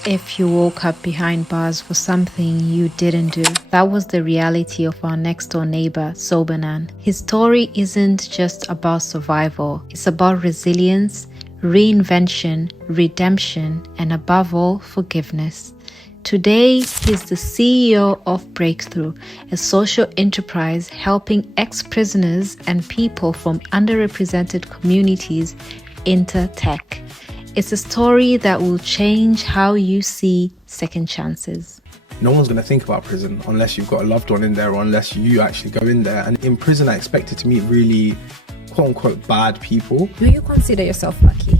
What if you woke up behind bars for something you didn't do? That was the reality of our next door neighbor, Sobanan. His story isn't just about survival, it's about resilience, reinvention, redemption, and above all, forgiveness. Today, he's the CEO of Breakthrough, a social enterprise helping ex-prisoners and people from underrepresented communities enter tech. It's a story that will change how you see second chances. No one's going to think about prison unless you've got a loved one in there or unless you actually go in there. And in prison, I expected to meet really, quote unquote, bad people. Do you consider yourself lucky?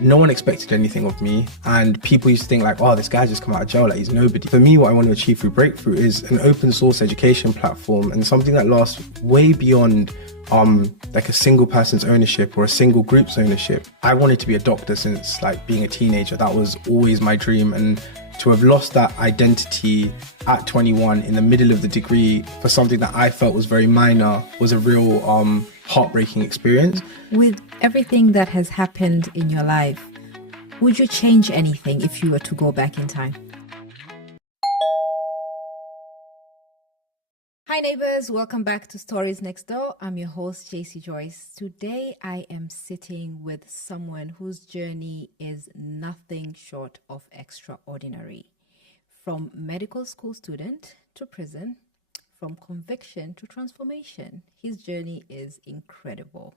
No one expected anything of me, and people used to think like, oh, this guy just come out of jail, like he's nobody. For me, what I want to achieve through Breakthrough is an open source education platform and something that lasts way beyond like a single person's ownership or a single group's ownership. I wanted to be a doctor since like being a teenager. That was always my dream, and to have lost that identity at 21 in the middle of the degree for something that I felt was very minor was a real heartbreaking experience. With everything that has happened in your life, would you change anything if you were to go back in time? Hi neighbors, welcome back to Stories Next Door. I'm your host, Jeicy Joyce. Today I am sitting with someone whose journey is nothing short of extraordinary. From medical school student to prison, from conviction to transformation, his journey is incredible,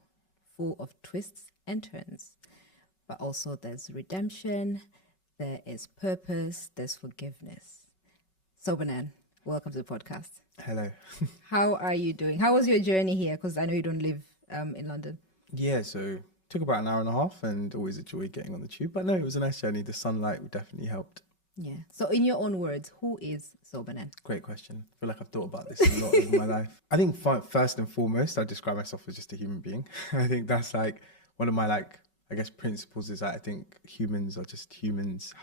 full of twists and turns. But also there's redemption, there is purpose, there's forgiveness. Sobanan, welcome to the podcast. Hello. How are you doing? How was your journey here? Because I know you don't live in London. Yeah, so took about an hour and a half and always enjoyed getting on the tube. But no, it was a nice journey. The sunlight definitely helped. Yeah. So in your own words, who is Sobanan? Great question. I feel like I've thought about this a lot over my life. I think first and foremost, I describe myself as just a human being. I think that's like one of my principles is that I think humans are just humans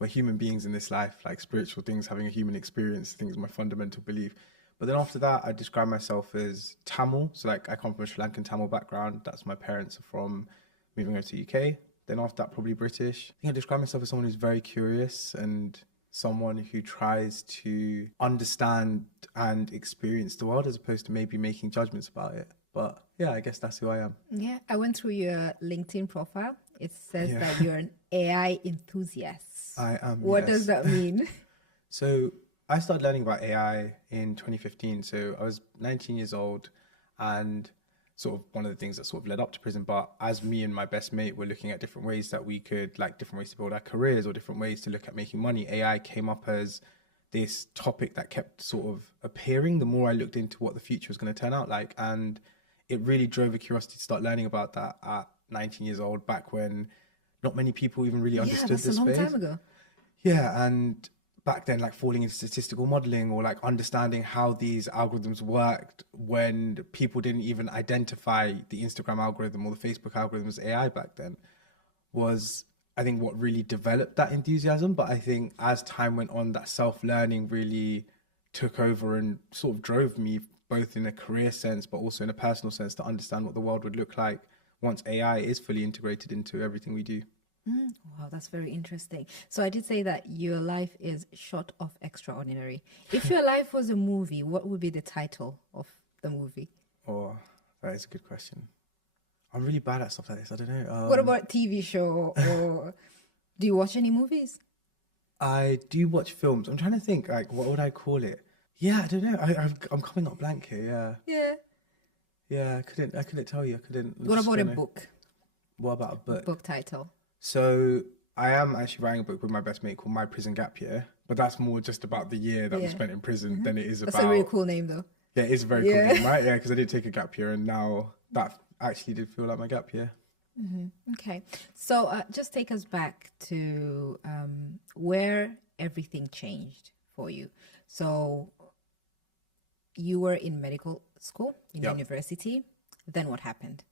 we're human beings in this life, like spiritual things, having a human experience, I think is my fundamental belief. But then after that, I describe myself as Tamil. So like I come from a Sri Lankan Tamil background. That's my parents are from, moving over to the UK. Then after that, probably British. I think I describe myself as someone who's very curious and someone who tries to understand and experience the world as opposed to maybe making judgments about it. But yeah, I guess that's who I am. Yeah, I went through your LinkedIn profile. It says that you're an AI enthusiast. I am. What yes. does that mean? So I started learning about AI in 2015. So I was 19 years old, and sort of one of the things that sort of led up to prison. But as me and my best mate were looking at different ways that we could, like different ways to build our careers or different ways to look at making money, AI came up as this topic that kept sort of appearing the more I looked into what the future was going to turn out like. And it really drove a curiosity to start learning about that at 19 years old, back when not many people even really understood this space. Yeah, that's a long time ago. Yeah, and back then, like falling into statistical modeling or like understanding how these algorithms worked when people didn't even identify the Instagram algorithm or the Facebook algorithm as AI back then was, I think, what really developed that enthusiasm. But I think as time went on, that self-learning really took over and sort of drove me both in a career sense, but also in a personal sense to understand what the world would look like once AI is fully integrated into everything we do. Wow, that's very interesting. So I did say that your life is short of extraordinary. If your life was a movie, what would be the title of the movie? Oh, that is a good question. I'm really bad at stuff like this. I don't know. What about TV show or do you watch any movies? I do watch films. I'm trying to think, like, what would I call it? Yeah, I don't know. I'm coming up blank here. Yeah. Yeah, I couldn't tell you. I couldn't. What about a book? What about a book? Book title. So I am actually writing a book with my best mate called My Prison Gap Year, but that's more just about the year that we spent in prison than it is about. That's a really cool name, though. Yeah, it is a very cool name, right? Yeah, because I did take a gap year, and now that actually did feel like my gap year. Okay, so just take us back to where everything changed for you. So you were in medical school, in university. Then what happened?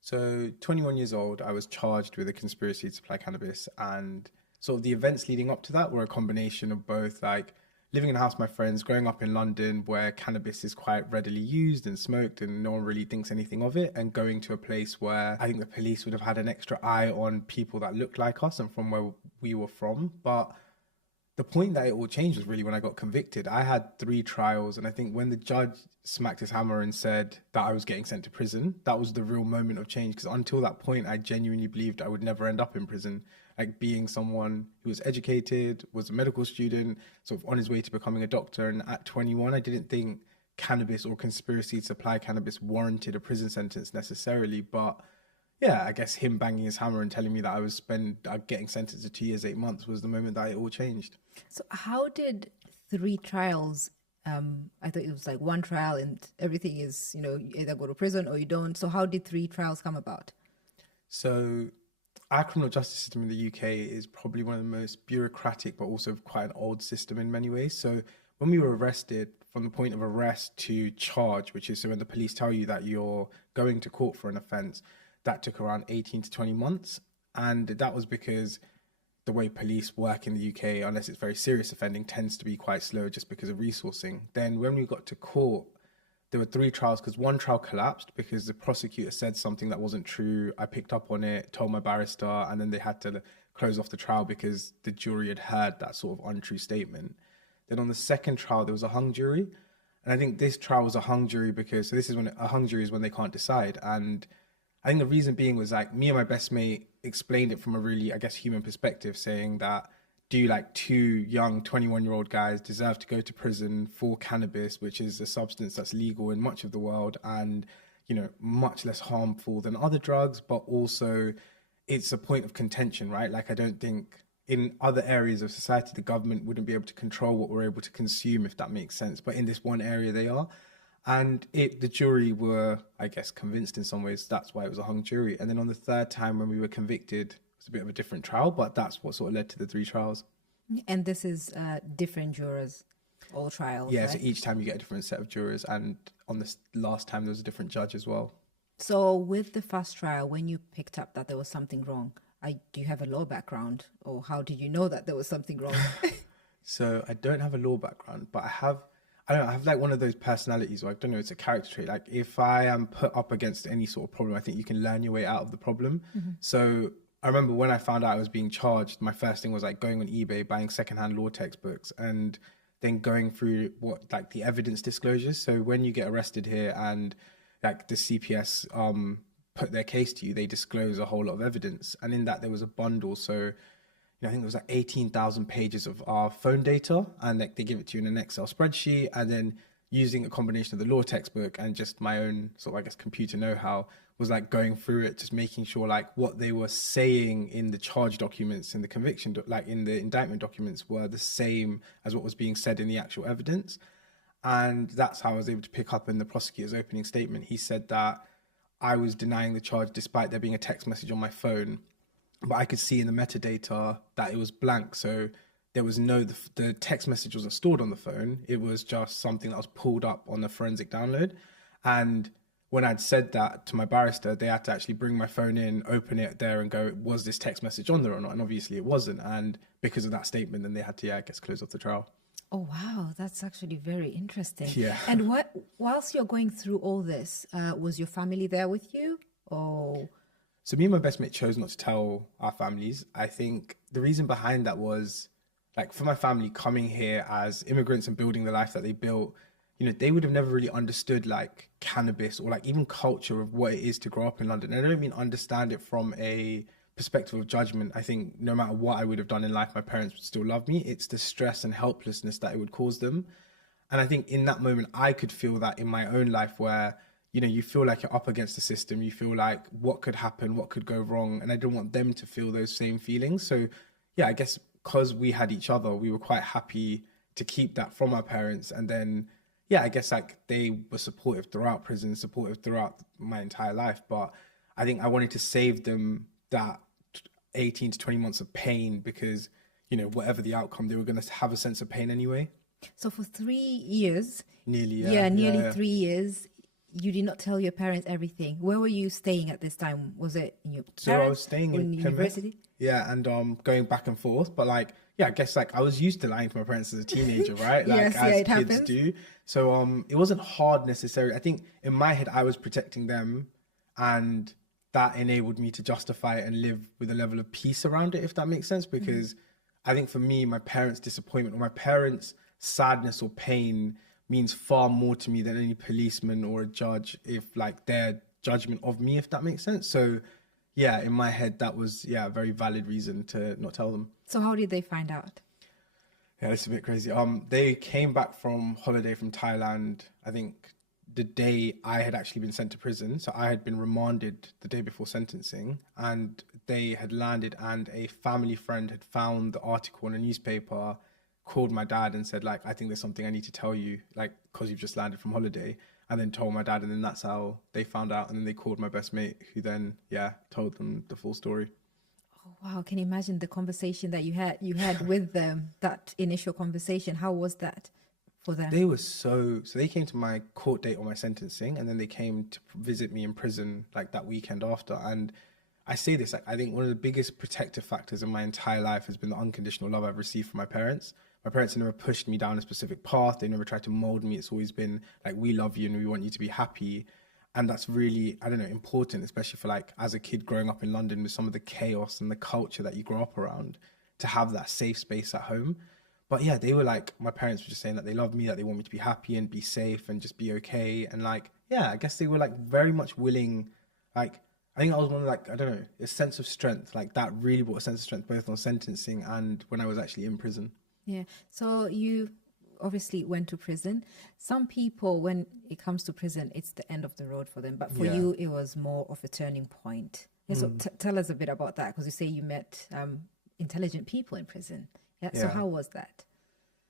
So 21 years old, I was charged with a conspiracy to supply cannabis, and sort of the events leading up to that were a combination of both like living in a house with my friends, growing up in London where cannabis is quite readily used and smoked and no one really thinks anything of it, and going to a place where I think the police would have had an extra eye on people that looked like us and from where we were from. But the point that it all changed was really when I got convicted. I had 3 trials, and I think when the judge smacked his hammer and said that I was getting sent to prison, that was the real moment of change. Because until that point, I genuinely believed I would never end up in prison. Like being someone who was educated, was a medical student, sort of on his way to becoming a doctor, and at 21, I didn't think cannabis or conspiracy to supply cannabis warranted a prison sentence necessarily. But yeah, I guess him banging his hammer and telling me that I was getting sentenced to 2 years, 8 months was the moment that it all changed. So how did 3 trials? I thought it was like 1 trial and everything is, you either go to prison or you don't. So how did 3 trials come about? So our criminal justice system in the UK is probably one of the most bureaucratic, but also quite an old system in many ways. So when we were arrested, from the point of arrest to charge, which is so when the police tell you that you're going to court for an offence, that took around 18 to 20 months. And that was because the way police work in the UK, unless it's very serious offending, tends to be quite slow just because of resourcing. Then when we got to court, there were 3 trials because 1 trial collapsed because the prosecutor said something that wasn't true. I picked up on it, told my barrister, and then they had to close off the trial because the jury had heard that sort of untrue statement. Then on the 2nd trial, there was a hung jury. And I think this trial was a hung jury because, so this is when a hung jury is when they can't decide. And I think the reason being was like me and my best mate explained it from a really, I guess, human perspective, saying that do like 2 young 21-year-old guys deserve to go to prison for cannabis, which is a substance that's legal in much of the world and, much less harmful than other drugs, but also it's a point of contention, right? Like I don't think in other areas of society, the government wouldn't be able to control what we're able to consume, if that makes sense. But in this one area, they are. And the jury were, I guess, convinced in some ways. That's why it was a hung jury. And then on the 3rd time when we were convicted, it was a bit of a different trial, but that's what sort of led to the 3 trials. And this is different jurors, all trials, Yeah, right? so each time you get a different set of jurors. And on this last time, there was a different judge as well. So with the first trial, when you picked up that there was something wrong, do you have a law background, or how did you know that there was something wrong? So I don't have a law background, but I don't know, I have like one of those personalities, or I don't know, it's a character trait. Like if I am put up against any sort of problem, I think you can learn your way out of the problem. Mm-hmm. So I remember when I found out I was being charged, my first thing was like going on eBay, buying secondhand law textbooks, and then going through like the evidence disclosures. So when you get arrested here and like the CPS put their case to you, they disclose a whole lot of evidence. And in that there was a bundle. So I think it was like 18,000 pages of our phone data, and like they give it to you in an Excel spreadsheet, and then using a combination of the law textbook and just my own sort of, I guess, computer know-how was like going through it, just making sure like what they were saying in the charge documents, in the conviction, like in the indictment documents were the same as what was being said in the actual evidence. And that's how I was able to pick up in the prosecutor's opening statement. He said that I was denying the charge despite there being a text message on my phone, but I could see in the metadata that it was blank. So there was the text message wasn't stored on the phone. It was just something that was pulled up on the forensic download. And when I'd said that to my barrister, they had to actually bring my phone in, open it there and go, was this text message on there or not? And obviously it wasn't. And because of that statement, then they had to, I guess, close off the trial. Oh, wow. That's actually very interesting. Yeah. And whilst you're going through all this, was your family there with you? Or... So me and my best mate chose not to tell our families. I think the reason behind that was, like, for my family coming here as immigrants and building the life that they built, they would have never really understood like cannabis or like even culture of what it is to grow up in London. And I don't mean understand it from a perspective of judgment. I think no matter what I would have done in life, my parents would still love me. It's the stress and helplessness that it would cause them. And I think in that moment, I could feel that in my own life where you feel like you're up against the system. You feel like what could happen, what could go wrong. And I don't want them to feel those same feelings. So yeah, I guess because we had each other, we were quite happy to keep that from our parents. And then, yeah, I guess like they were supportive throughout prison, supportive throughout my entire life. But I think I wanted to save them that 18 to 20 months of pain because, whatever the outcome, they were going to have a sense of pain anyway. So for 3 years, nearly 3 years, you did not tell your parents everything. Where were you staying at this time? Was it in your parents? So I was staying or in Plymouth. university? Yeah, and going back and forth. But like, yeah, I guess like I was used to lying to my parents as a teenager, right? Like Yes, yeah, as it kids happens. do. So it wasn't hard necessarily. I think in my head I was protecting them, and that enabled me to justify it and live with a level of peace around it, if that makes sense. Because I think for me, my parents' disappointment or my parents' sadness or pain means far more to me than any policeman or a judge, if like their judgment of me, if that makes sense. So yeah, in my head, that was, yeah, a very valid reason to not tell them. So how did they find out? Yeah, it's a bit crazy. They came back from holiday from Thailand, I think the day I had actually been sent to prison. So I had been remanded the day before sentencing, and they had landed, and a family friend had found the article in a newspaper, called my dad and said, like, I think there's something I need to tell you, like, because you've just landed from holiday. And then told my dad, and then that's how they found out. And then they called my best mate, who then, yeah, told them the full story. Oh, wow, can you imagine the conversation that you had with them, that initial conversation? How was that for them? They were so they came to my court date on my sentencing, and then they came to visit me in prison like that weekend after. And I say this, like, I think one of the biggest protective factors in my entire life has been the unconditional love I've received from my parents. My parents have never pushed me down a specific path. They never tried to mold me. It's always been like, we love you and we want you to be happy. And that's really, I don't know, important, especially for like as a kid growing up in London with some of the chaos and the culture that you grow up around, to have that safe space at home. But yeah, they were like, my parents were just saying that they love me, that they want me to be happy and be safe and just be okay. And like, yeah, I guess they were like very much willing. Like, I think I was one of like, I don't know, a sense of strength. Like that really brought a sense of strength both on sentencing and when I was actually in prison. Yeah. So you obviously went to prison. Some people, when it comes to prison, it's the end of the road for them. But for Yeah. you, it was more of a turning point. Yeah, so tell us a bit about that, because you say you met intelligent people in prison. Yeah. So Yeah. how was that?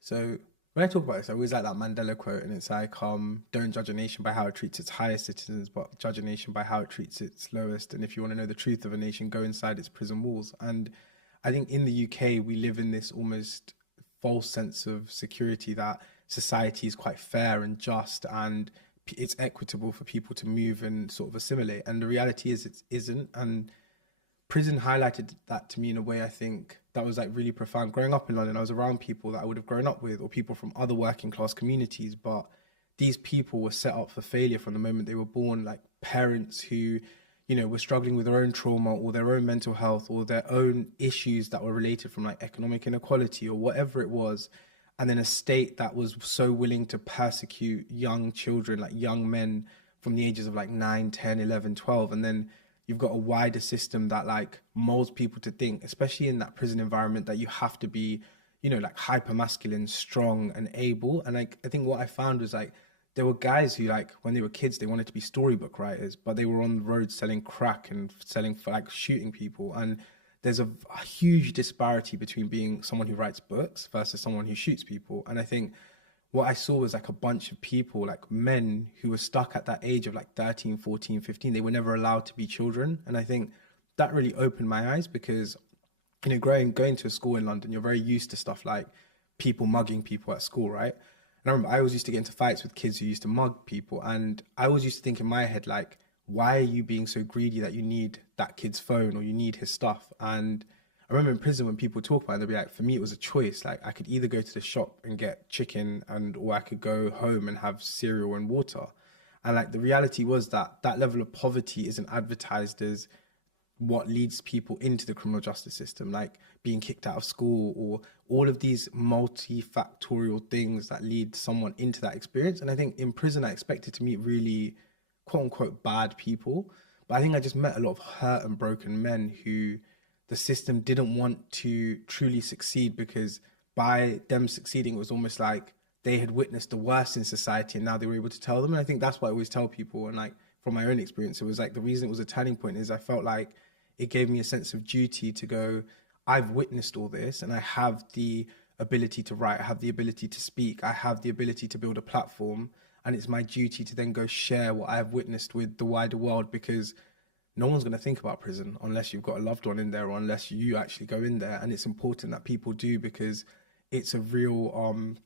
So when I talk about this, I always like that Mandela quote, and it's like, don't judge a nation by how it treats its highest citizens, but judge a nation by how it treats its lowest. And if you want to know the truth of a nation, go inside its prison walls. And I think in the UK, we live in this almost false sense of security that society is quite fair and just, and it's equitable for people to move and sort of assimilate. And the reality is it isn't. And prison highlighted that to me in a way I think that was like really profound. Growing up in London, I was around people that I would have grown up with or people from other working class communities, but these people were set up for failure from the moment they were born. Like parents who, you know, were struggling with their own trauma or their own mental health or their own issues that were related from like economic inequality or whatever it was. And then a state that was so willing to persecute young children, like young men from the ages of like 9, 10, 11, 12. And then you've got a wider system that like molds people to think, especially in that prison environment, that you have to be, you know, like hyper masculine, strong and able. And like, I think what I found was like, there were guys who like, when they were kids, they wanted to be storybook writers, but they were on the road selling crack and selling for like shooting people. And there's a huge disparity between being someone who writes books versus someone who shoots people. And I think what I saw was like a bunch of people, like men who were stuck at that age of like 13, 14, 15. They were never allowed to be children. And I think that really opened my eyes because, you know, going to a school in London, you're very used to stuff like people mugging people at school, right? And I remember I always used to get into fights with kids who used to mug people. And I always used to think in my head, like, why are you being so greedy that you need that kid's phone or you need his stuff? And I remember in prison when people talk about it, they'll be like, for me, it was a choice. Like I could either go to the shop and get chicken or I could go home and have cereal and water. And like the reality was that that level of poverty isn't advertised as what leads people into the criminal justice system, like being kicked out of school or all of these multifactorial things that lead someone into that experience. And I think in prison, I expected to meet really quote unquote bad people. But I think I just met a lot of hurt and broken men who the system didn't want to truly succeed, because by them succeeding, it was almost like they had witnessed the worst in society and now they were able to tell them. And I think that's what I always tell people. And like from my own experience, it was like the reason it was a turning point is I felt like it gave me a sense of duty to go, I've witnessed all this and I have the ability to write, I have the ability to speak, I have the ability to build a platform. And it's my duty to then go share what I have witnessed with the wider world, because no one's going to think about prison unless you've got a loved one in there or unless you actually go in there. And it's important that people do, because it's a real,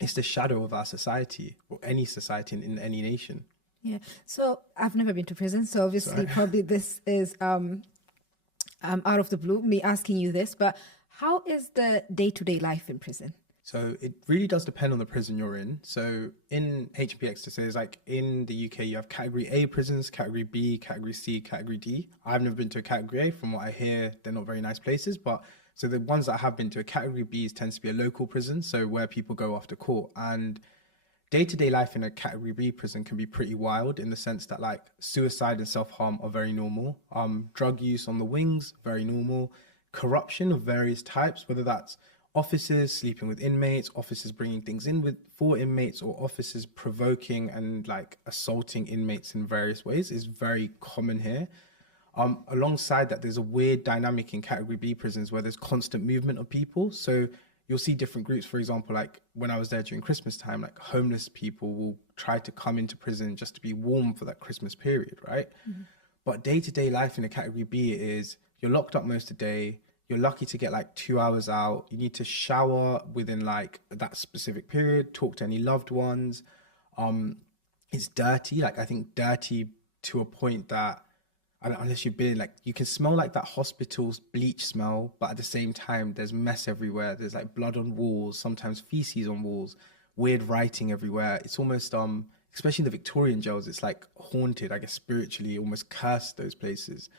it's the shadow of our society or any society in any nation. Yeah. So I've never been to prison, so obviously probably this is out of the blue, me asking you this, but how is the day-to-day life in prison? So it really does depend on the prison you're in. So in HPX, to say, is like in the UK, you have category A prisons, category B, category C, category D. I've never been to a category A. From what I hear, they're not very nice places. But so the ones that I have been to, a category B tends to be a local prison, so where people go after court. And day-to-day life in a category B prison can be pretty wild in the sense that like suicide and self-harm are very normal. Drug use on the wings, very normal. Corruption of various types, whether that's officers sleeping with inmates, officers bringing things in for inmates, or officers provoking and like assaulting inmates in various ways, is very common here. Alongside that, there's a weird dynamic in category B prisons where there's constant movement of people. So you'll see different groups. For example, like when I was there during Christmas time, like homeless people will try to come into prison just to be warm for that Christmas period, right? Mm-hmm. But day-to-day life in a category B is you're locked up most of the day. You're lucky to get like 2 hours out. You need to shower within like that specific period, talk to any loved ones. It's dirty. Like I think dirty to a point that, unless you've been, like, you can smell like that hospital's bleach smell, but at the same time there's mess everywhere. There's like blood on walls, sometimes feces on walls, weird writing everywhere. It's almost especially the Victorian jails, it's like haunted, I guess, spiritually, almost cursed, those places.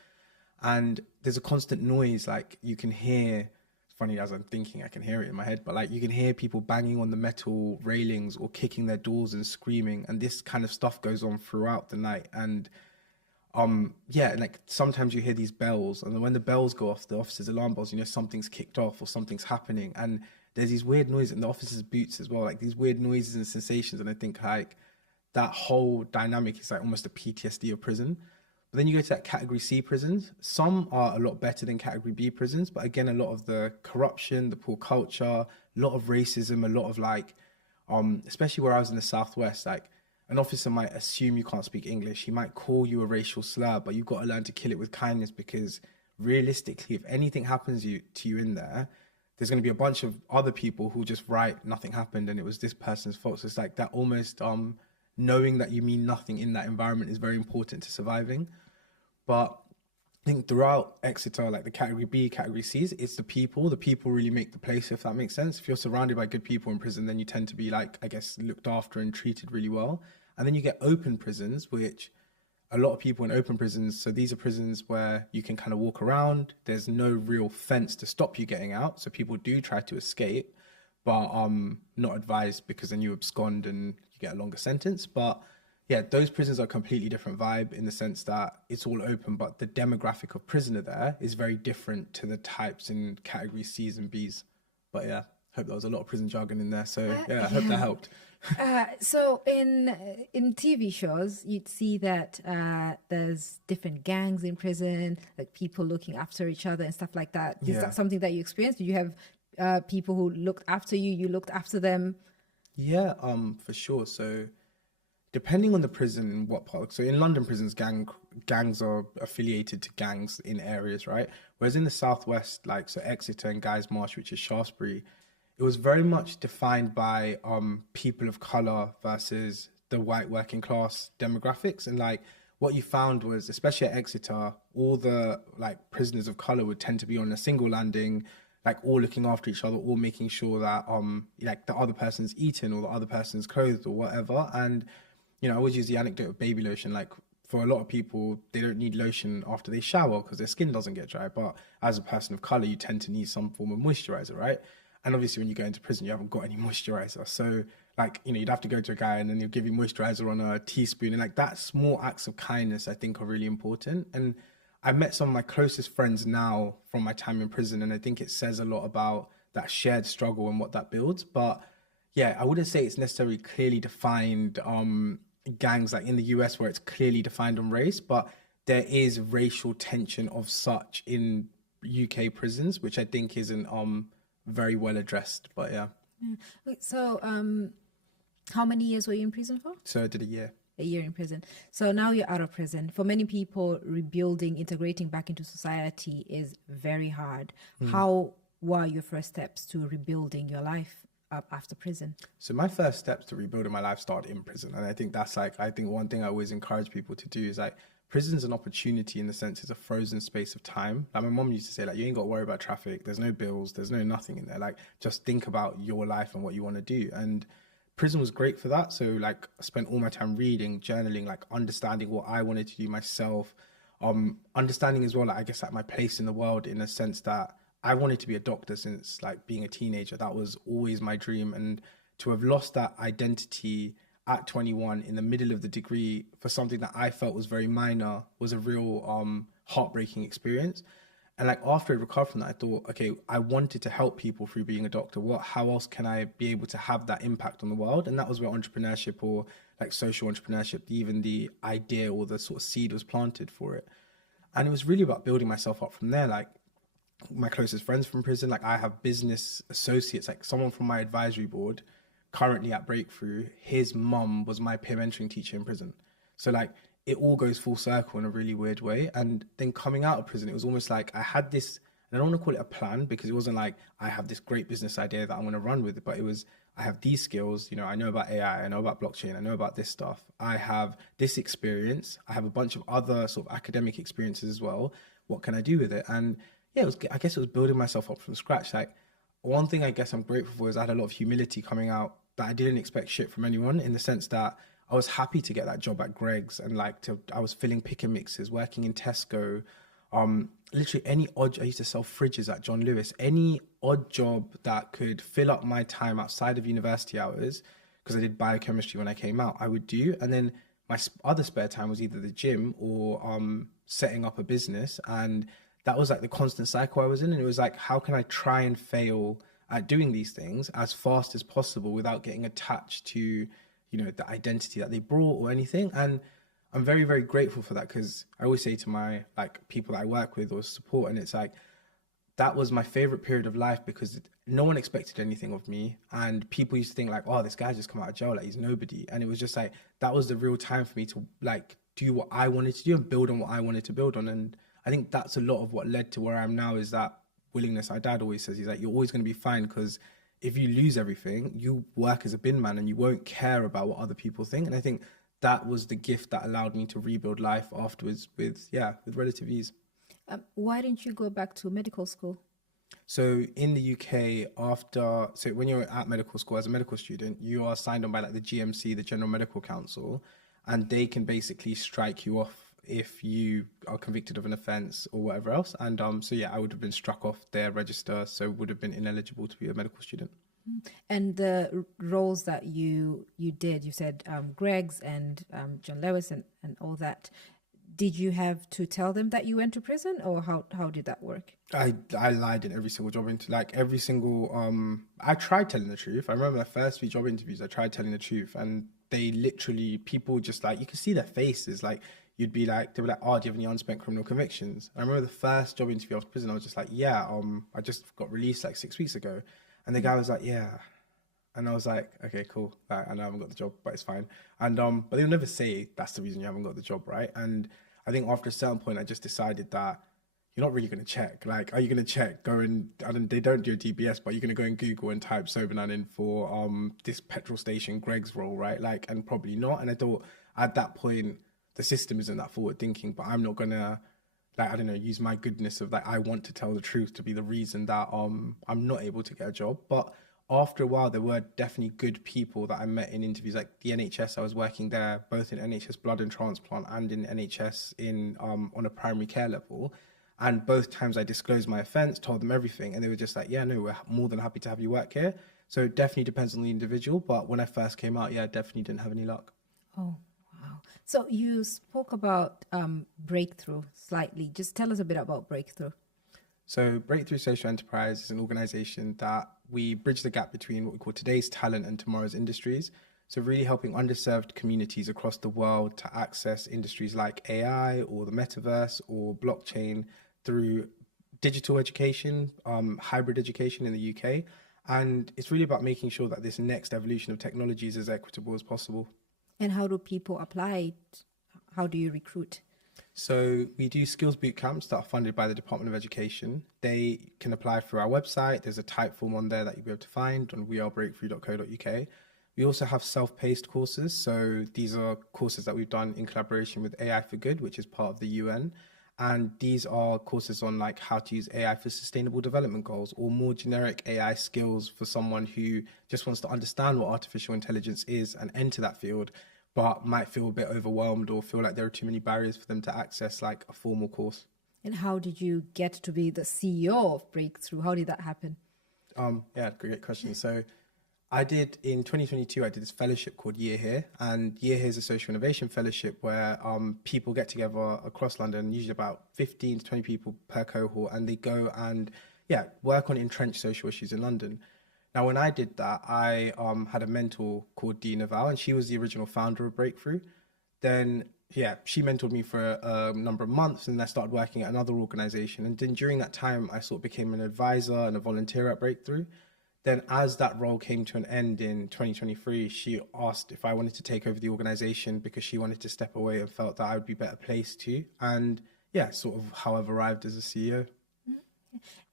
And there's a constant noise, like you can hear, it's funny, as I'm thinking I can hear it in my head, but like you can hear people banging on the metal railings or kicking their doors and screaming, and this kind of stuff goes on throughout the night. And yeah, like sometimes you hear these bells, and when the bells go off, the officers' alarm bells, you know something's kicked off or something's happening. And there's these weird noises in the officers' boots as well, like these weird noises and sensations. And I think like that whole dynamic is like almost a PTSD of prison. But then you go to that category C prisons. Some are a lot better than category B prisons, but again, a lot of the corruption, the poor culture, a lot of racism, a lot of like, especially where I was in the Southwest, like an officer might assume you can't speak English. He might call you a racial slur, but you've got to learn to kill it with kindness, because realistically, if anything happens to you in there, there's going to be a bunch of other people who just write nothing happened and it was this person's fault. So it's like that almost knowing that you mean nothing in that environment is very important to surviving. But I think throughout Exeter, like the category B, category C's, it's the people. The people really make the place, if that makes sense. If you're surrounded by good people in prison, then you tend to be like, I guess, looked after and treated really well. And then you get open prisons, which a lot of people in open prisons, so these are prisons where you can kind of walk around. There's no real fence to stop you getting out. So people do try to escape, but not advised, because then you abscond and you get a longer sentence. But yeah, those prisons are a completely different vibe in the sense that it's all open, but the demographic of prisoner there is very different to the types in category C's and B's. But yeah, hope there was a lot of prison jargon in there. So yeah, I hope that helped. So in TV shows, you'd see that there's different gangs in prison, like people looking after each other and stuff like that. Is that something that you experienced? Did you have people who looked after you? You looked after them? Yeah, for sure. So depending on the prison and what part. So in London prisons, gangs are affiliated to gangs in areas, right? Whereas in the Southwest, like so Exeter and Guy's Marsh, which is Shaftesbury, it was very much defined by people of color versus the white working class demographics. And like what you found was, especially at Exeter, all the like prisoners of color would tend to be on a single landing, like all looking after each other, all making sure that like the other person's eaten or the other person's clothed or whatever. And you know, I always use the anecdote of baby lotion. Like for a lot of people, they don't need lotion after they shower because their skin doesn't get dry. But as a person of color, you tend to need some form of moisturizer, right? And obviously when you go into prison, you haven't got any moisturizer. So like, you know, you'd have to go to a guy and then he'll give you moisturizer on a teaspoon. And like that small acts of kindness, I think, are really important. And I met some of my closest friends now from my time in prison. And I think it says a lot about that shared struggle and what that builds. But yeah, I wouldn't say it's necessarily clearly defined gangs like in the US where it's clearly defined on race, but there is racial tension of such in UK prisons, which I think isn't very well addressed. But yeah. Wait, so how many years were you in prison for? So I did a year. A year in prison. So now you're out of prison. For many people, rebuilding, integrating back into society is very hard. How were your first steps to rebuilding your life after prison? So my first steps to rebuilding my life started in prison. And I think that's like, I think one thing I always encourage people to do is like, prison's an opportunity in the sense it's a frozen space of time. Like my mom used to say, like, you ain't got to worry about traffic. There's no bills. There's no nothing in there. Like, just think about your life and what you want to do. And prison was great for that. So like I spent all my time reading, journaling, like understanding what I wanted to do myself. Understanding as well, like, I guess like my place in the world in a sense that I wanted to be a doctor since like being a teenager. That was always my dream. And to have lost that identity at 21 in the middle of the degree for something that I felt was very minor was a real heartbreaking experience. And like after I recovered from that, I thought, okay, I wanted to help people through being a doctor. How else can I be able to have that impact on the world? And that was where entrepreneurship or like social entrepreneurship, even the idea or the sort of seed was planted for it. And it was really about building myself up from there. Like my closest friends from prison, like I have business associates, like someone from my advisory board currently at Breakthrough, his mum was my peer mentoring teacher in prison. So like it all goes full circle in a really weird way. And then coming out of prison, it was almost like I had this, and I don't want to call it a plan because it wasn't like I have this great business idea that I'm going to run with, but it was, I have these skills, you know, I know about AI, I know about blockchain, I know about this stuff. I have this experience. I have a bunch of other sort of academic experiences as well. What can I do with it? And yeah, I guess it was building myself up from scratch. Like one thing I guess I'm grateful for is I had a lot of humility coming out that I didn't expect shit from anyone, in the sense that I was happy to get that job at Greg's and like I was filling pick and mixes, working in Tesco, literally any odd, I used to sell fridges at John Lewis, any odd job that could fill up my time outside of university hours, because I did biochemistry when I came out, I would do. And then my other spare time was either the gym or setting up a business. And that was like the constant cycle I was in. And it was like, how can I try and fail at doing these things as fast as possible without getting attached to, you know, the identity that they brought or anything. And I'm very, very grateful for that, because I always say to my like people that I work with or support, and it's like, that was my favorite period of life because no one expected anything of me. And people used to think like, oh, this guy just come out of jail, like he's nobody. And it was just like, that was the real time for me to like do what I wanted to do and build on what I wanted to build on. And I think that's a lot of what led to where I am now, is that willingness. My dad always says, he's like, you're always going to be fine, because if you lose everything, you work as a bin man and you won't care about what other people think. And I think that was the gift that allowed me to rebuild life afterwards with relative ease. Why didn't you go back to medical school? So in the UK, so when you're at medical school as a medical student, you are signed on by like the GMC, the General Medical Council, and they can basically strike you off if you are convicted of an offence or whatever else. And so yeah, I would have been struck off their register, so would have been ineligible to be a medical student. And the roles that you did, you said Greg's and John Lewis and all that. Did you have to tell them that you went to prison, or how did that work? I lied in every single job into like every single I tried telling the truth. I remember the first few job interviews, I tried telling the truth, and they literally, people just like, you could see their faces, like you'd be like, they were like, oh, do you have any unspent criminal convictions? I remember the first job interview after prison, I was just like, yeah, I just got released like 6 weeks ago. And the guy was like, yeah. And I was like, okay, cool. I know I haven't got the job, but it's fine. And but they'll never say that's the reason you haven't got the job, right? And I think after a certain point, I just decided that you're not really going to check. Like, are you going to check? They don't do a DBS, but you're going to go and Google and type Sobanan in for this petrol station Greg's role, right? Like, and probably not. And I thought at that point, the system isn't that forward thinking, but I'm not going to, like, I don't know, use my goodness of like, I want to tell the truth to be the reason that I'm not able to get a job. But after a while, there were definitely good people that I met in interviews, like the NHS. I was working there, both in NHS blood and transplant and in NHS on a primary care level. And both times I disclosed my offence, told them everything, and they were just like, yeah, no, we're more than happy to have you work here. So it definitely depends on the individual. But when I first came out, yeah, I definitely didn't have any luck. Oh, wow. So you spoke about Breakthrough slightly. Just tell us a bit about Breakthrough. So Breakthrough Social Enterprise is an organization that we bridge the gap between what we call today's talent and tomorrow's industries. So really helping underserved communities across the world to access industries like AI or the metaverse or blockchain through digital education, hybrid education in the UK. And it's really about making sure that this next evolution of technology is as equitable as possible. And how do people apply it? How do you recruit? So we do skills boot camps that are funded by the Department of Education. They can apply through our website. There's a type form on there that you'll be able to find on wearebreakthrough.co.uk. We also have self-paced courses. So these are courses that we've done in collaboration with AI for Good, which is part of the UN. And these are courses on like how to use AI for sustainable development goals, or more generic AI skills for someone who just wants to understand what artificial intelligence is and enter that field, but might feel a bit overwhelmed or feel like there are too many barriers for them to access like a formal course. And how did you get to be the CEO of Breakthrough? How did that happen? Yeah, great question. So I did in 2022, I did this fellowship called Year Here, and Year Here is a social innovation fellowship where people get together across London, usually about 15 to 20 people per cohort, and they go and work on entrenched social issues in London. Now, when I did that, I had a mentor called Dee Naval, and she was the original founder of Breakthrough. Then she mentored me for a number of months, and I started working at another organization. And then during that time, I sort of became an advisor and a volunteer at Breakthrough. Then as that role came to an end in 2023, she asked if I wanted to take over the organization because she wanted to step away and felt that I would be better placed to. And sort of how I've arrived as a CEO.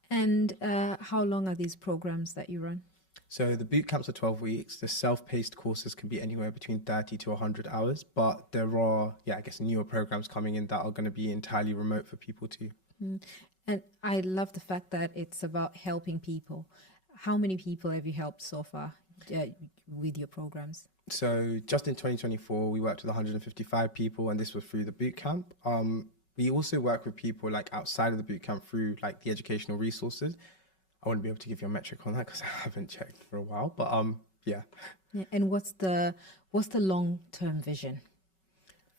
And how long are these programs that you run? So the boot camps are 12 weeks. The self-paced courses can be anywhere between 30 to 100 hours. But there are, newer programs coming in that are going to be entirely remote for people too. And I love the fact that it's about helping people. How many people have you helped so far with your programs? So just in 2024, we worked with 155 people, and this was through the boot camp. We also work with people like outside of the boot camp through like the educational resources. I wouldn't be able to give you a metric on that because I haven't checked for a while, but yeah. And what's the long-term vision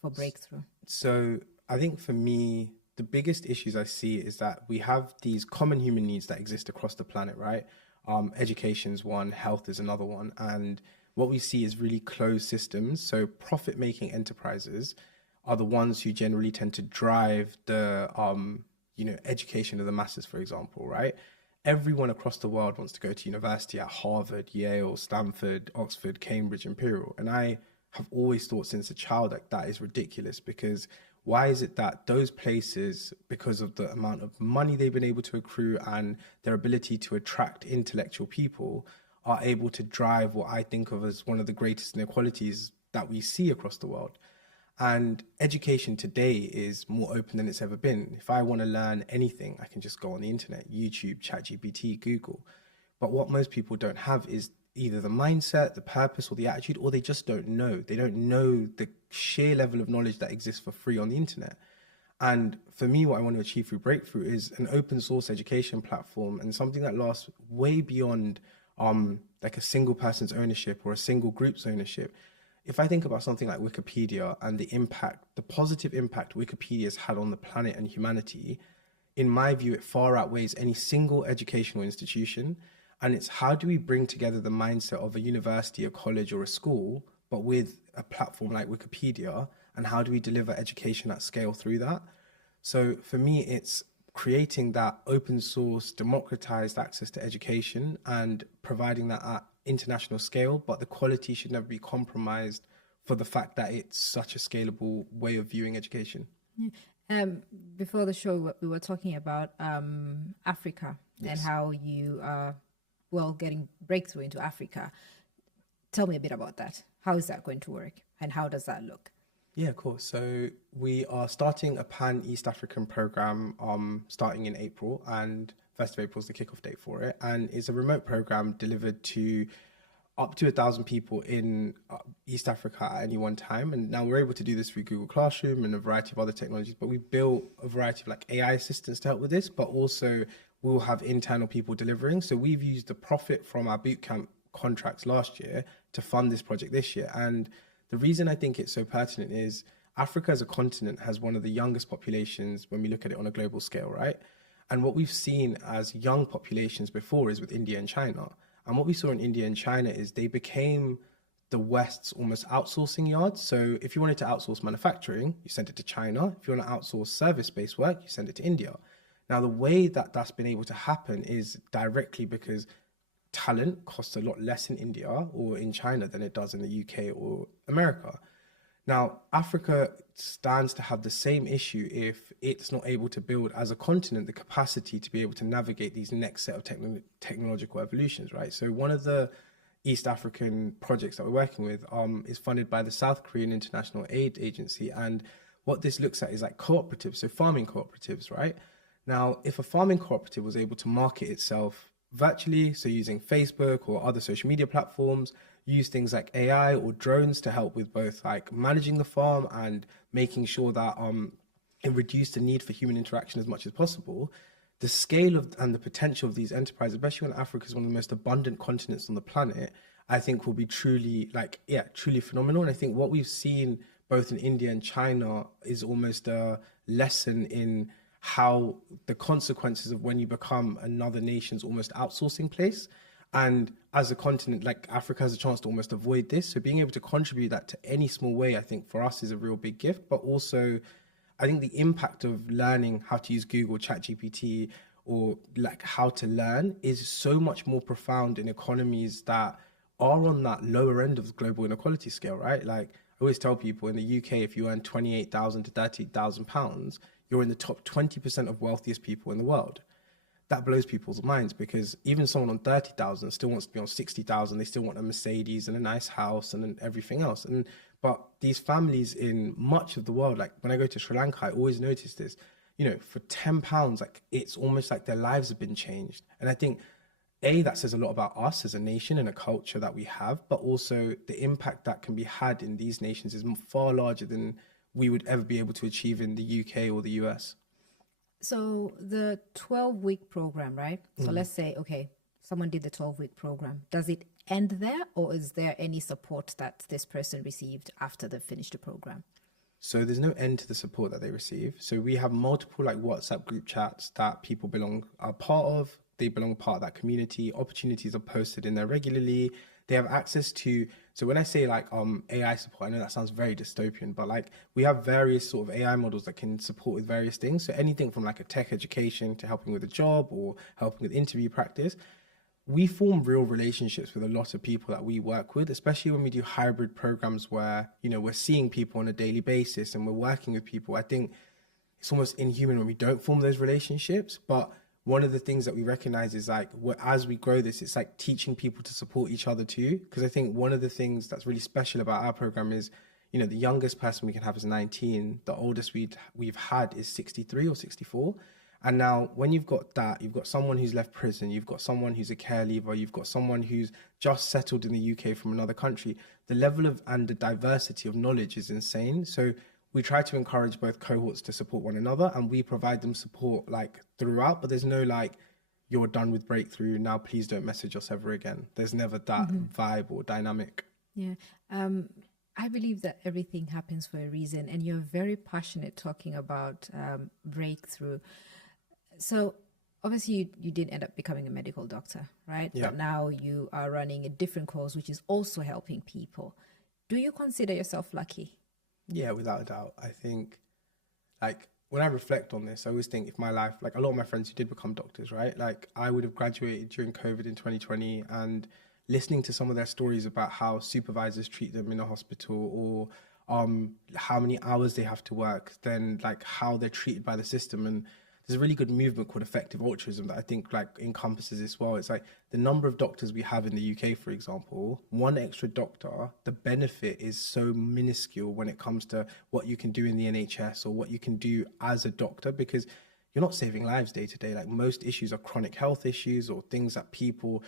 for Breakthrough? So I think for me, the biggest issues I see is that we have these common human needs that exist across the planet, right? Education's one, health is another one. And what we see is really closed systems. So profit-making enterprises are the ones who generally tend to drive the, education of the masses, for example, right? Everyone across the world wants to go to university at Harvard, Yale, Stanford, Oxford, Cambridge, Imperial. And I have always thought since a child that is ridiculous, because why is it that those places, because of the amount of money they've been able to accrue and their ability to attract intellectual people, are able to drive what I think of as one of the greatest inequalities that we see across the world? And education today is more open than it's ever been. If I want to learn anything, I can just go on the internet, YouTube, ChatGPT, Google. But what most people don't have is either the mindset, the purpose, or the attitude, or they just don't know. They don't know the sheer level of knowledge that exists for free on the internet. And for me, what I want to achieve through Breakthrough is an open source education platform, and something that lasts way beyond like a single person's ownership or a single group's ownership. If I think about something like Wikipedia and the impact, the positive impact Wikipedia has had on the planet and humanity, in my view, it far outweighs any single educational institution. And it's how do we bring together the mindset of a university, a college, or a school, but with a platform like Wikipedia, and how do we deliver education at scale through that? So for me, it's creating that open source, democratized access to education and providing that at international scale, but the quality should never be compromised for the fact that it's such a scalable way of viewing education. Before the show, we were talking about Africa. Yes. And how you are, getting Breakthrough into Africa. Tell me a bit about that. How is that going to work, and how does that look? Yeah, of course. So we are starting a pan-East African program starting in April, and 1st of April is the kickoff date for it. And it's a remote program delivered to up to 1,000 people in East Africa at any one time. And now we're able to do this through Google Classroom and a variety of other technologies, but we built a variety of like AI assistants to help with this, but also we'll have internal people delivering. So we've used the profit from our bootcamp contracts last year to fund this project this year. And the reason I think it's so pertinent is Africa as a continent has one of the youngest populations when we look at it on a global scale, right? And what we've seen as young populations before is with India and China. And what we saw in India and China is they became the West's almost outsourcing yard. So if you wanted to outsource manufacturing, you sent it to China. If you want to outsource service-based work, you send it to India. Now, the way that that's been able to happen is directly because talent costs a lot less in India or in China than it does in the UK or America. Now, Africa stands to have the same issue if it's not able to build as a continent the capacity to be able to navigate these next set of technological evolutions, right? So one of the East African projects that we're working with is funded by the South Korean International Aid Agency. And what this looks at is like cooperatives, so farming cooperatives, right? Now, if a farming cooperative was able to market itself virtually, so using Facebook or other social media platforms, use things like AI or drones to help with both like managing the farm and making sure that it reduced the need for human interaction as much as possible, the scale of and the potential of these enterprises, especially when Africa is one of the most abundant continents on the planet, I think will be truly truly phenomenal. And I think what we've seen both in India and China is almost a lesson in how the consequences of when you become another nation's almost outsourcing place. And as a continent, like Africa has a chance to almost avoid this. So being able to contribute that to any small way, I think for us is a real big gift. But also, I think the impact of learning how to use Google, ChatGPT, or like how to learn is so much more profound in economies that are on that lower end of the global inequality scale, right? Like I always tell people in the UK, if you earn 28,000 to 30,000 pounds, you're in the top 20% of wealthiest people in the world. That blows people's minds because even someone on 30,000 still wants to be on 60,000. They still want a Mercedes and a nice house and everything else. But these families in much of the world, like when I go to Sri Lanka, I always notice this, for £10, like it's almost like their lives have been changed. And I think that says a lot about us as a nation and a culture that we have, but also the impact that can be had in these nations is far larger than we would ever be able to achieve in the UK or the US. So the 12-week program, right? So let's say, okay, someone did the 12-week program. Does it end there, or is there any support that this person received after they finished the program? So there's no end to the support that they receive. So we have multiple like WhatsApp group chats that people are part of. They belong part of that community. Opportunities are posted in there regularly. They have access to, so when I say like AI support, I know that sounds very dystopian, but like we have various sort of AI models that can support with various things. So anything from like a tech education to helping with a job or helping with interview practice. We form real relationships with a lot of people that we work with, especially when we do hybrid programs where, we're seeing people on a daily basis and we're working with people. I think it's almost inhuman when we don't form those relationships, but one of the things that we recognize is like, as we grow this, it's like teaching people to support each other too. Because I think one of the things that's really special about our program is, the youngest person we can have is 19. The oldest we've had is 63 or 64. And now when you've got that, you've got someone who's left prison, you've got someone who's a care leaver, you've got someone who's just settled in the UK from another country. The level of and the diversity of knowledge is insane. So we try to encourage both cohorts to support one another, and we provide them support like throughout, but there's no like, you're done with breakthrough, now please don't message us ever again. There's never that vibe or dynamic. Yeah. I believe that everything happens for a reason, and you're very passionate talking about breakthrough. So obviously you did end up becoming a medical doctor, right? Yeah. But now you are running a different cause, which is also helping people. Do you consider yourself lucky? Yeah, without a doubt. I think, like, when I reflect on this, I always think if my life, like a lot of my friends who did become doctors, right? Like, I would have graduated during COVID in 2020, and listening to some of their stories about how supervisors treat them in a hospital, or how many hours they have to work, then like how they're treated by the system. And there's a really good movement called effective altruism that I think like encompasses this well. It's like the number of doctors we have in the UK, for example, one extra doctor, the benefit is so minuscule when it comes to what you can do in the NHS or what you can do as a doctor, because you're not saving lives day to day. Like most issues are chronic health issues or things that people,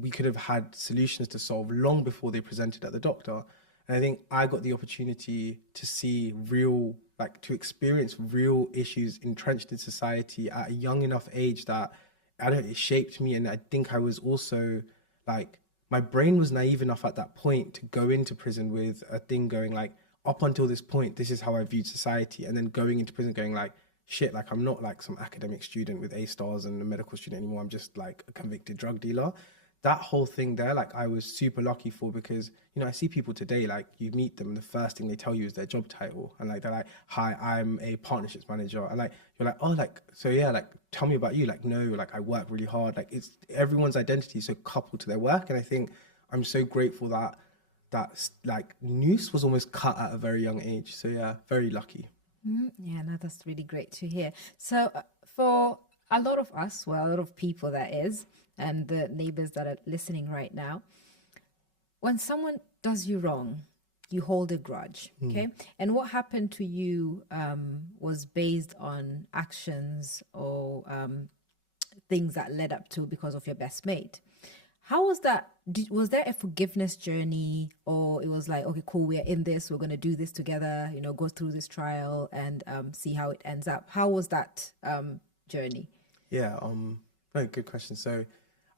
we could have had solutions to solve long before they presented at the doctor. And I think I got the opportunity to see to experience real issues entrenched in society at a young enough age that it shaped me. And I think I was also like, my brain was naive enough at that point to go into prison with a thing going like, up until this point, this is how I viewed society. And then going into prison going like, shit, like I'm not like some academic student with A stars and a medical student anymore. I'm just like a convicted drug dealer. That whole thing there, like I was super lucky for, because, I see people today, like you meet them, the first thing they tell you is their job title. And like, they're like, hi, I'm a partnerships manager. And like, you're like, oh, like, so yeah, like, tell me about you. Like, no, like I work really hard. Like it's everyone's identity is so coupled to their work. And I think I'm so grateful that that like noose was almost cut at a very young age. So yeah, very lucky. Yeah, no, that's really great to hear. So, for a lot of us, well, a lot of people that is, and the neighbors that are listening right now, when someone does you wrong, you hold a grudge, okay? And what happened to you was based on actions or things that led up to because of your best mate. How was that? Was there a forgiveness journey, or it was like, okay, cool, we're in this, we're going to do this together, go through this trial and see how it ends up? How was that journey? Yeah, very good question. So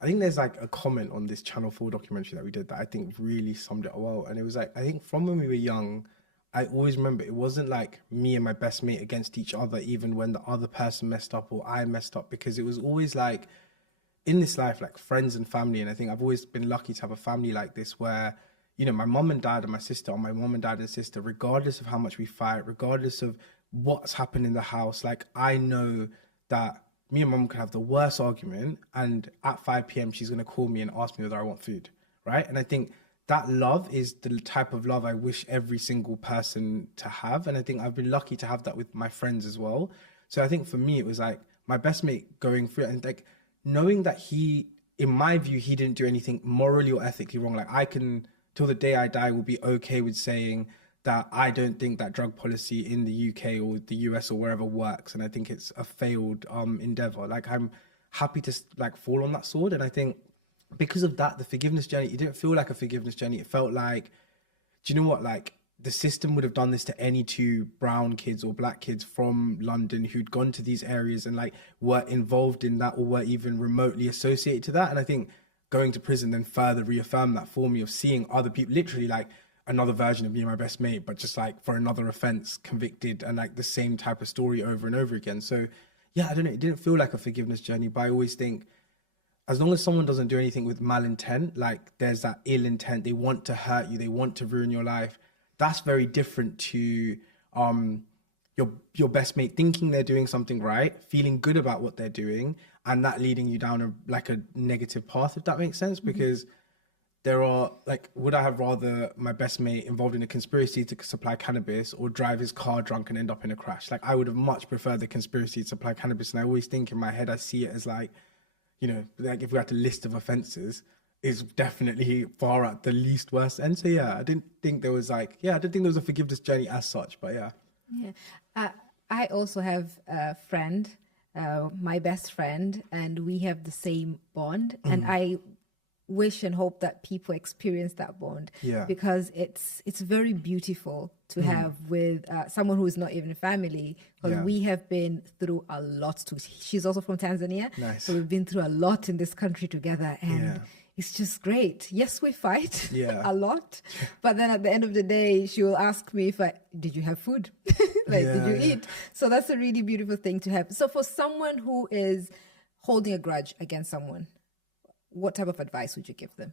I think there's like a comment on this Channel 4 documentary that we did that I think really summed it well. And it was like, I think from when we were young, I always remember it wasn't like me and my best mate against each other, even when the other person messed up or I messed up, because it was always like, in this life, like friends and family. And I think I've always been lucky to have a family like this where, my mom and dad and my sister, or my mom and dad and sister, regardless of how much we fight, regardless of what's happened in the house, like I know that me and mom can have the worst argument and at 5 p.m. she's going to call me and ask me whether I want food, right? And I think that love is the type of love I wish every single person to have. And I think I've been lucky to have that with my friends as well. So I think for me, it was like my best mate going through it and like, knowing that he, in my view, he didn't do anything morally or ethically wrong. Like I can, till the day I die, will be okay with saying that I don't think that drug policy in the UK or the US or wherever works. And I think it's a failed endeavor. Like I'm happy to like fall on that sword. And I think because of that, the forgiveness journey, it didn't feel like a forgiveness journey. It felt like, do you know what? Like the system would have done this to any two brown kids or black kids from London who'd gone to these areas and like were involved in that or were even remotely associated to that. And I think going to prison then further reaffirmed that for me of seeing other people, literally like another version of me and my best mate, but just like for another offense convicted and like the same type of story over and over again. So yeah, I don't know, it didn't feel like a forgiveness journey, but I always think as long as someone doesn't do anything with malintent, like there's that ill intent, they want to hurt you, they want to ruin your life. That's very different to your best mate thinking they're doing something right, feeling good about what they're doing, and that leading you down a negative path, if that makes sense. Because there are like, would I have rather my best mate involved in a conspiracy to supply cannabis or drive his car drunk and end up in a crash? Like I would have much preferred the conspiracy to supply cannabis. And I always think in my head, I see it as like, like if we had a list of offenses, is definitely far at the least worst end. So yeah, I didn't think there was a forgiveness journey as such, but yeah. Yeah. I also have a friend, my best friend, and we have the same bond. And I wish and hope that people experience that bond, because it's very beautiful to have with someone who is not even family, because we have been through a lot too. She's also from Tanzania. Nice. So we've been through a lot in this country together, and it's just great. Yes, we fight a lot, but then at the end of the day, she will ask me did you have food? Did you eat? So that's a really beautiful thing to have. So for someone who is holding a grudge against someone, what type of advice would you give them?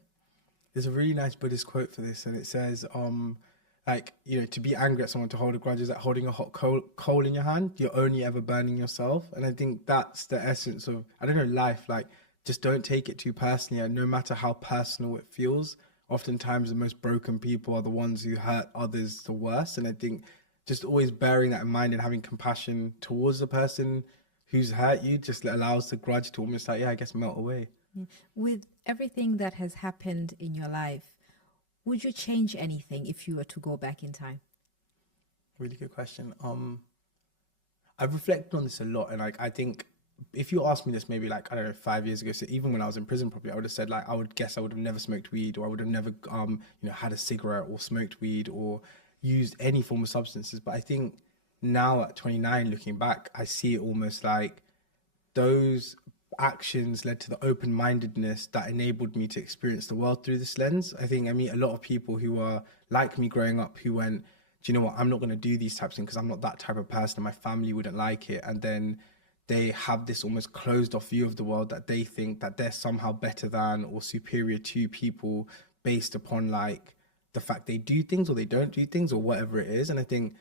There's a really nice Buddhist quote for this, and it says, to be angry at someone, to hold a grudge is like holding a hot coal in your hand. You're only ever burning yourself. And I think that's the essence of, life. Like, just don't take it too personally. And no matter how personal it feels, oftentimes the most broken people are the ones who hurt others the worst. And I think just always bearing that in mind and having compassion towards the person who's hurt you just allows the grudge to almost melt away. With everything that has happened in your life, would you change anything if you were to go back in time? Really good question. I've reflected on this a lot, and I think if you asked me this maybe 5 years ago, so even when I was in prison probably, I would have said I would have never smoked weed, or I would have never had a cigarette or smoked weed or used any form of substances. But I think now at 29, looking back, I see it almost like those actions led to the open-mindedness that enabled me to experience the world through this lens. I think I meet a lot of people who are like me growing up who went, do you know what, I'm not going to do these types of things because I'm not that type of person and my family wouldn't like it. And then they have this almost closed off view of the world that they think that they're somehow better than or superior to people based upon the fact they do things or they don't do things or whatever it is. And I think,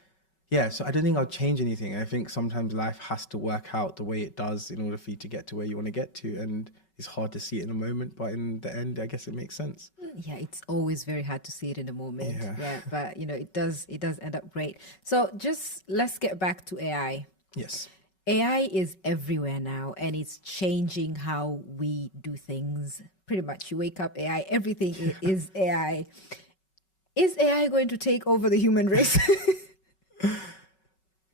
so I don't think I'll change anything. I think sometimes life has to work out the way it does in order for you to get to where you want to get to. And it's hard to see it in a moment, but in the end, I guess it makes sense. Yeah, it's always very hard to see it in a moment. Yeah. But it does end up great. So just let's get back to AI. Yes. AI is everywhere now, and it's changing how we do things. Pretty much, you wake up, AI, everything is AI. Is AI going to take over the human race?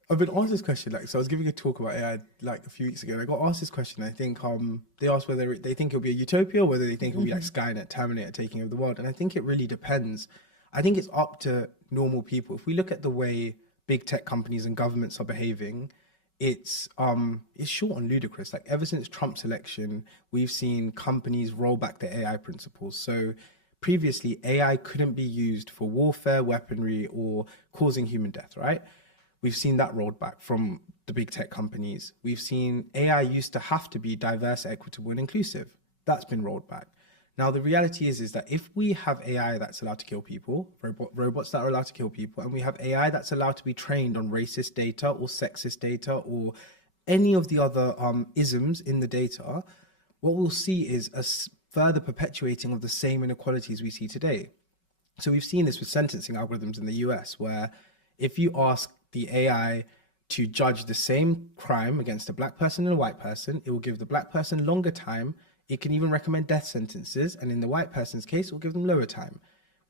I've been asked this question, so I was giving a talk about AI a few weeks ago, and I got asked this question. I think they asked whether they think it'll be a utopia, or whether they think it'll be like Skynet, Terminator taking over the world. And I think it really depends. I think it's up to normal people. If we look at the way big tech companies and governments are behaving, it's short and ludicrous. Like, ever since Trump's election, we've seen companies roll back their AI principles. So previously, AI couldn't be used for warfare, weaponry, or causing human death, right? We've seen that rolled back from the big tech companies. We've seen AI used to have to be diverse, equitable, and inclusive. That's been rolled back. Now, the reality is that if we have AI that's allowed to kill people, robots that are allowed to kill people, and we have AI that's allowed to be trained on racist data or sexist data or any of the other isms in the data, what we'll see is a further perpetuating of the same inequalities we see today. So we've seen this with sentencing algorithms in the US, where if you ask the AI to judge the same crime against a black person and a white person, it will give the black person longer time. It can even recommend death sentences. And in the white person's case, it will give them lower time.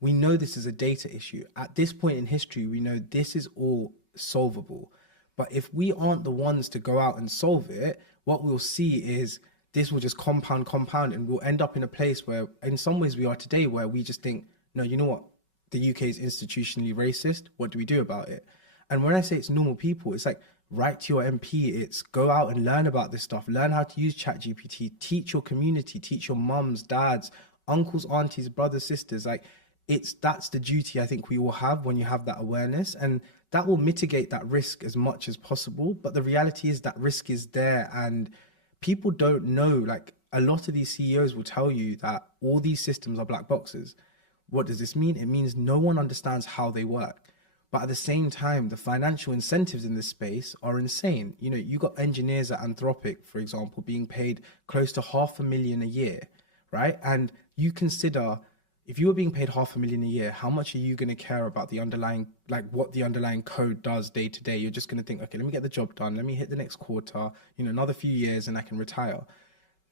We know this is a data issue. At this point in history, we know this is all solvable. But if we aren't the ones to go out and solve it, what we'll see is this will just compound, and we'll end up in a place where, in some ways we are today, where we just think, no, you know what? The UK is institutionally racist. What do we do about it? And when I say it's normal people, it's like, write to your MP, it's go out and learn about this stuff, learn how to use ChatGPT, teach your community, teach your mums, dads, uncles, aunties, brothers, sisters. That's the duty I think we all have when you have that awareness, and that will mitigate that risk as much as possible. But the reality is that risk is there, and people don't know. A lot of these CEOs will tell you that all these systems are black boxes. What does this mean? It means no one understands how they work. But at the same time, the financial incentives in this space are insane. You got engineers at Anthropic, for example, being paid close to $500,000 a year, right? And you consider, if you were being paid $500,000 a year, how much are you going to care about the underlying, what the underlying code does day to day? You're just going to think, okay, let me get the job done. Let me hit the next quarter, another few years and I can retire.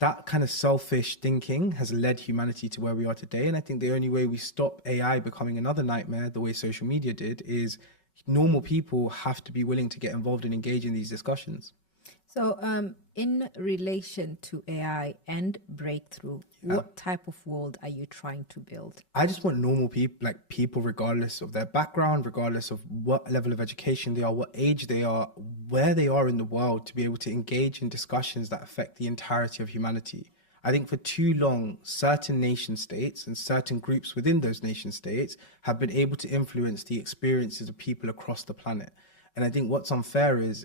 That kind of selfish thinking has led humanity to where we are today. And I think the only way we stop AI becoming another nightmare, the way social media did, is normal people have to be willing to get involved and engage in these discussions. So in relation to AI and breakthrough, what type of world are you trying to build? I just want normal people, people regardless of their background, regardless of what level of education they are, what age they are, where they are in the world, to be able to engage in discussions that affect the entirety of humanity. I think for too long, certain nation states and certain groups within those nation states have been able to influence the experiences of people across the planet. And I think what's unfair is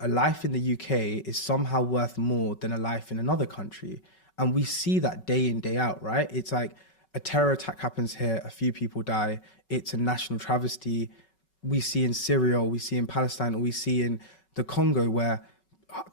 a life in the UK is somehow worth more than a life in another country. And we see that day in, day out, right? It's like a terror attack happens here, a few people die. It's a national travesty. We see in Syria, or we see in Palestine, or we see in the Congo, where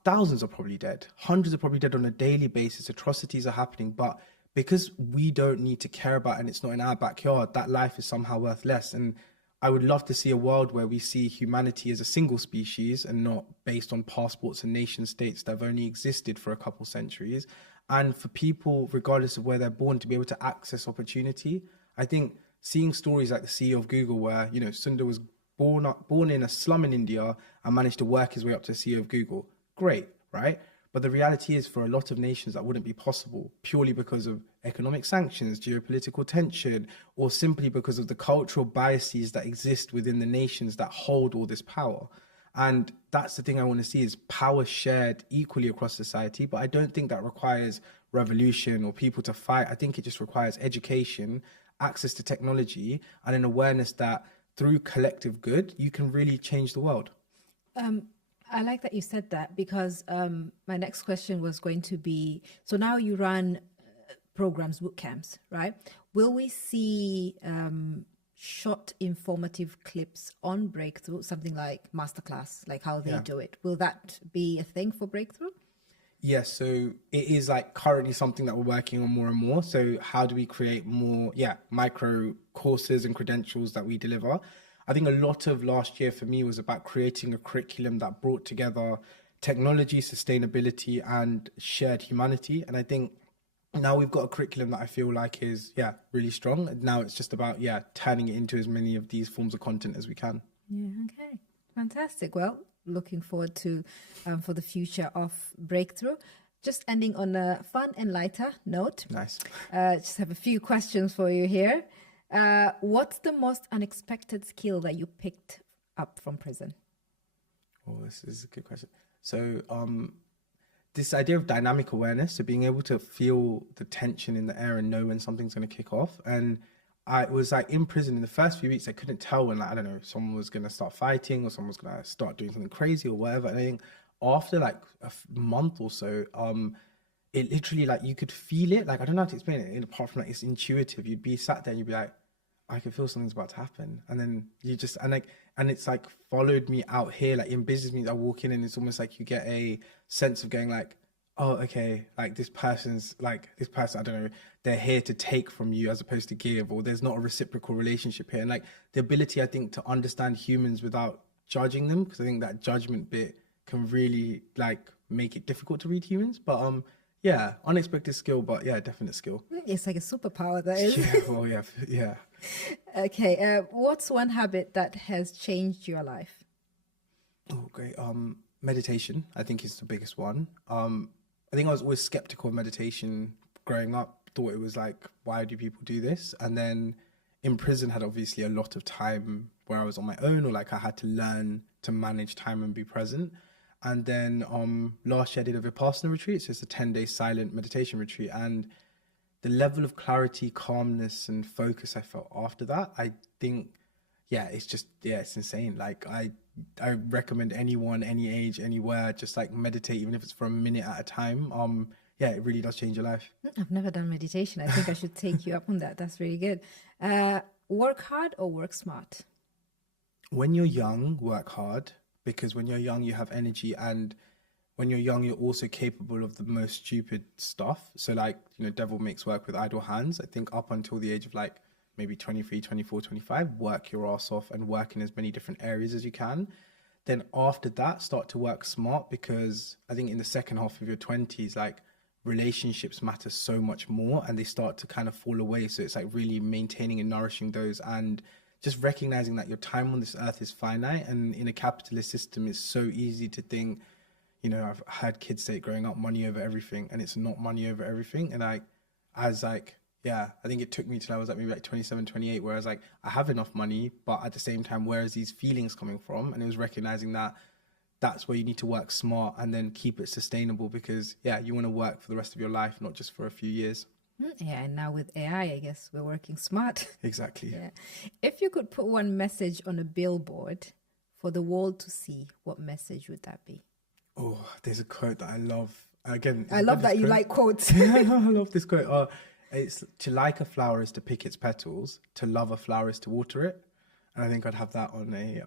thousands are probably dead. Hundreds are probably dead on a daily basis. Atrocities are happening. But because we don't need to care about, and it's not in our backyard, that life is somehow worth less. And I would love to see a world where we see humanity as a single species and not based on passports and nation states that have only existed for a couple centuries. And for people, regardless of where they're born, to be able to access opportunity. I think seeing stories like the CEO of Google, where, Sundar was born in a slum in India and managed to work his way up to CEO of Google. Great, right? But the reality is, for a lot of nations, that wouldn't be possible purely because of economic sanctions, geopolitical tension, or simply because of the cultural biases that exist within the nations that hold all this power. And that's the thing I want to see, is power shared equally across society. But I don't think that requires revolution or people to fight. I think it just requires education, access to technology, and an awareness that through collective good, you can really change the world. I like that you said that, because my next question was going to be, so now you run programs, boot camps, right? Will we see short informative clips on Breakthrough, something like masterclass, like how they do it? Will that be a thing for Breakthrough? Yes, so it is like currently something that we're working on more and more. So how do we create more, micro courses and credentials that we deliver? I think a lot of last year for me was about creating a curriculum that brought together technology, sustainability, and shared humanity. And I think now we've got a curriculum that I feel like is, really strong. And now it's just about, turning it into as many of these forms of content as we can. Yeah, okay. Fantastic. Well, looking forward to for the future of Breakthrough. Just ending on a fun and lighter note. Nice. Just have a few questions for you here. What's the most unexpected skill that you picked up from prison? Oh, this is a good question. So, this idea of dynamic awareness, so being able to feel the tension in the air and know when something's going to kick off. And I was like in prison in the first few weeks, I couldn't tell when, like, I don't know, someone was going to start fighting or someone was going to start doing something crazy or whatever. And I think after like a month or so, it literally, like, you could feel it. Like, I don't know how to explain it. Apart from like, it's intuitive. You'd be sat there and you'd be like, I can feel something's about to happen. And then you just, and it's like followed me out here. Like in business meetings, I walk in and it's almost like you get a sense of going like, oh, okay, like this person, I don't know, they're here to take from you as opposed to give, or there's not a reciprocal relationship here. And like the ability, I think, to understand humans without judging them, because I think that judgment bit can really like make it difficult to read humans. But unexpected skill, but definite skill. It's like a superpower, that is. Yeah. Okay, what's one habit that has changed your life? Oh, great. Meditation, I think, is the biggest one. I think I was always skeptical of meditation growing up, thought it was like, why do people do this? And then in prison had obviously a lot of time where I was on my own, or like I had to learn to manage time and be present. And then last year I did a Vipassana retreat, so it's a 10-day silent meditation retreat. And the level of clarity, calmness, and focus I felt after that, I think, it's insane. Like I recommend anyone, any age, anywhere, just like meditate, even if it's for a minute at a time. It really does change your life. I've never done meditation. I think I should take you up on that. That's really good. Work hard or work smart? When you're young, work hard, because when you're young, you have energy, and when you're young, you're also capable of the most stupid stuff. So like, devil makes work with idle hands. I think up until the age of like maybe 23, 24, 25, work your ass off and work in as many different areas as you can. Then after that, start to work smart, because I think in the second half of your 20s, like relationships matter so much more and they start to kind of fall away. So it's like really maintaining and nourishing those, and just recognizing that your time on this earth is finite. And in a capitalist system, it's so easy to think, I've had kids say growing up, money over everything, and it's not money over everything. And I think it took me till I was like maybe like 27, 28, where I was like, I have enough money, but at the same time, where is these feelings coming from? And it was recognizing that that's where you need to work smart and then keep it sustainable, because you want to work for the rest of your life, not just for a few years. Yeah, and now with AI, I guess we're working smart. Exactly. Yeah. If you could put one message on a billboard for the world to see, what message would that be? Oh, there's a quote that I love. Again, I love that you like quotes. I love this quote. It's to like a flower is to pick its petals, to love a flower is to water it. And I think I'd have that on a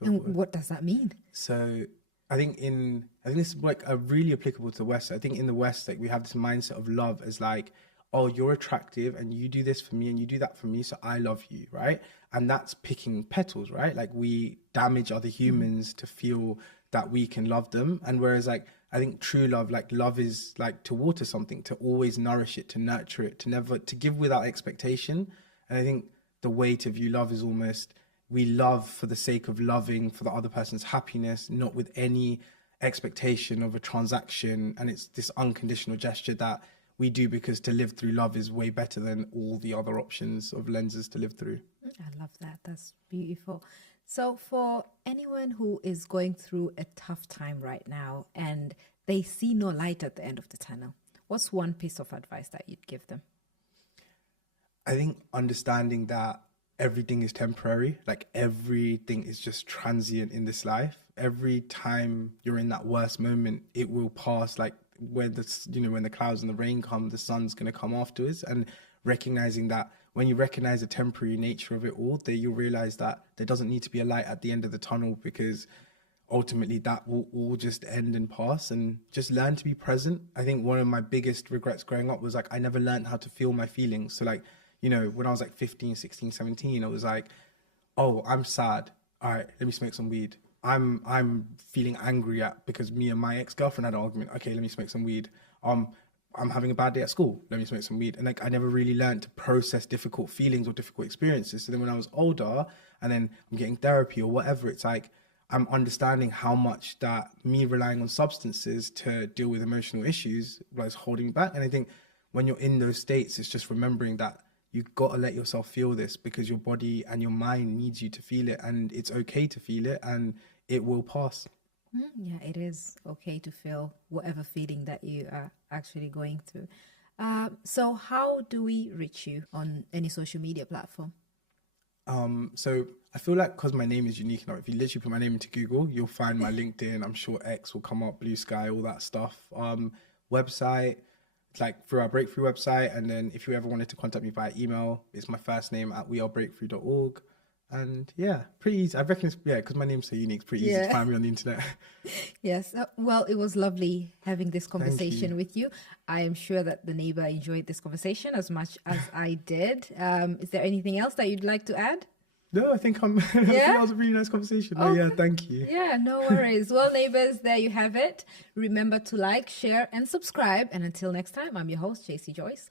billboard. And what does that mean? So I think this is like really applicable to the West. I think in the West, like we have this mindset of love as like, oh, you're attractive and you do this for me and you do that for me, so I love you, right? And that's picking petals, right? Like we damage other humans to feel that we can love them. And whereas like, I think true love, like love is like to water something, to always nourish it, to nurture it, to give without expectation. And I think the way to view love is almost, we love for the sake of loving, for the other person's happiness, not with any expectation of a transaction. And it's this unconditional gesture that we do because to live through love is way better than all the other options of lenses to live through. I love that. That's beautiful. So for anyone who is going through a tough time right now and they see no light at the end of the tunnel, what's one piece of advice that you'd give them? I think understanding that everything is temporary, like everything is just transient in this life. Every time you're in that worst moment, it will pass. Like when the clouds and the rain come, the sun's going to come afterwards. And recognizing that when you recognize the temporary nature of it all, that you'll realize that there doesn't need to be a light at the end of the tunnel, because ultimately that will all just end and pass, and just learn to be present. I think one of my biggest regrets growing up was like I never learned how to feel my feelings. So like, you know, when I was like 15, 16, 17, it was like, oh, I'm sad. All right, let me smoke some weed. I'm feeling angry at because me and my ex-girlfriend had an argument. Okay, let me smoke some weed. I'm having a bad day at school. Let me smoke some weed. And like I never really learned to process difficult feelings or difficult experiences. So then when I was older and then I'm getting therapy or whatever, it's like I'm understanding how much that me relying on substances to deal with emotional issues was holding me back. And I think when you're in those states, it's just remembering that you've got to let yourself feel this because your body and your mind needs you to feel it, and it's okay to feel it, and it will pass. Yeah, it is okay to feel whatever feeling that you are actually going through. So how do we reach you on any social media platform? So I feel like because my name is unique enough, if you literally put my name into Google, you'll find my LinkedIn. I'm sure X will come up, Blue Sky, all that stuff. Website, it's like through our Breakthrough website. And then if you ever wanted to contact me via email, it's my first name at wearebreakthrough.org. And yeah, pretty easy. I reckon it's, yeah, because my name's so unique, it's pretty easy to find me on the internet. Yes. Well, it was lovely having this conversation with you. I am sure that the neighbor enjoyed this conversation as much as I did. Is there anything else that you'd like to add? No, I think I think that was a really nice conversation. Oh, yeah, thank you. Yeah, no worries. Well, neighbors, there you have it. Remember to like, share, and subscribe. And until next time, I'm your host, Jeicy Joyce.